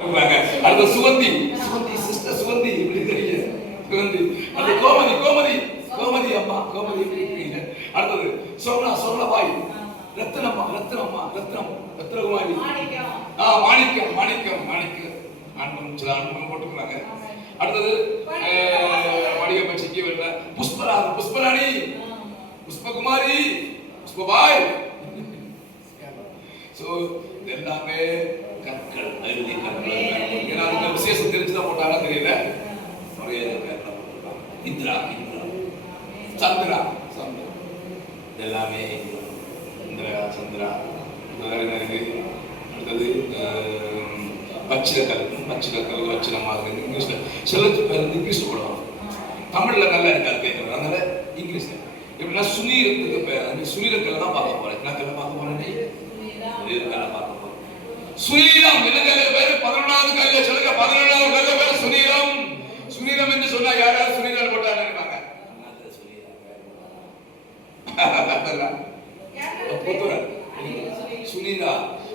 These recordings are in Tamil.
அடுத்த சுகந்தி, சுகந்தி சிஸ்டர் சுகந்தி இப்படி தெரியும். சுகந்தி அடுத்த கோமதி, கோமதி கோமதி அம்மா, கோமதி இருக்கீங்க. அடுத்தது சோனா, சோனபாய், ரத்னம்மா, ரத்னம்மா, ரத்னம், ரத்னகுமாரி, மாணிக்கம், மாணிக்கம், மாணிக்கம். ஆண்மன் சில ஆண்மன் போட்டுக்கிறாங்க. அடுத்தது வடிவ பட்சிக்கு வரல புஷ்பராணி, புஷ்பராணி, புஷ்பகுமாரி, புஷ்பபாய். ஸோ எல்லாமே கற்கள், அருவி கற்கள். ஏன்னா அதுக்கு விசேஷம் தெரிஞ்சுதான் போட்டாங்க தெரியல. நிறைய பேர்ல போட்டுருக்காங்க. இந்திரா, இந்திரா, சந்திரா, சந்திரா, எல்லாமே இந்திரா, சந்திரா. அடுத்தது பச்சிலக்கல், பச்சிலக்கல், வச்சிலமாக இங்கிலீஷ்ல சில பேர் வந்து இங்கிலீஷ்ல போடுவாங்க. தமிழ்ல நல்லா இருக்காது கேட்கறது, அதனால இங்கிலீஷ்ல. எப்படின்னா சுனீரத்துக்கு பேர் சுனீரக்கல்ல தான் பார்க்க போறேன். என்ன கல்ல பார்க்க போறேன்? சுனீரக்கல்ல பார்க்க போறேன். சுனீரம் என்ன கல்ல பேரு? 11வது கல்ல சொல்லுங்க. 11வது கல்ல பேரு சுனீரம். சுனீரம் என்று சொன்னா யாராவது சுனீரம் போட்டாங்க இருக்காங்க. சுனீரா.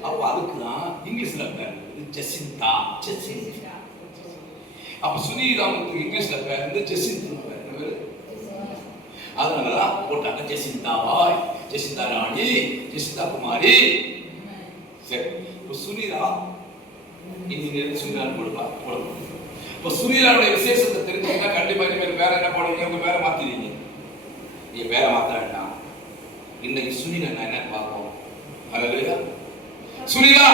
அப்ப அதுக்குதான் இங்கிலீஷ்ல பேர் ஜெசிந்தா, ஜெசிந்தா. அப்ப சுனீராமுக்கு இங்கிலீஷ்ல பேர் வந்து ஜெசிந்தா பேர். அதனாலதான் போட்டாங்க ஜெசிந்தா பாய், ஜெசிந்தா ராணி, ஜெசிந்தா குமாரி. சரி, இப்போ சுனீரா இன்ஜினியர் சுனீரான்னு போடணும். இப்போ சுனீராவுடைய விசேஷத்தை தெரிஞ்சுக்கிட்டா கண்டிப்பா இனிமேல் வேற என்ன போடுவீங்க? உங்க பேரை மாத்திடுவீங்க. நீங்க பேரை மாத்த வேண்டாம். இன்னைக்கு சுனீரா என்னன்னு பார்ப்போம். அல்லேலூயா. சுனீரா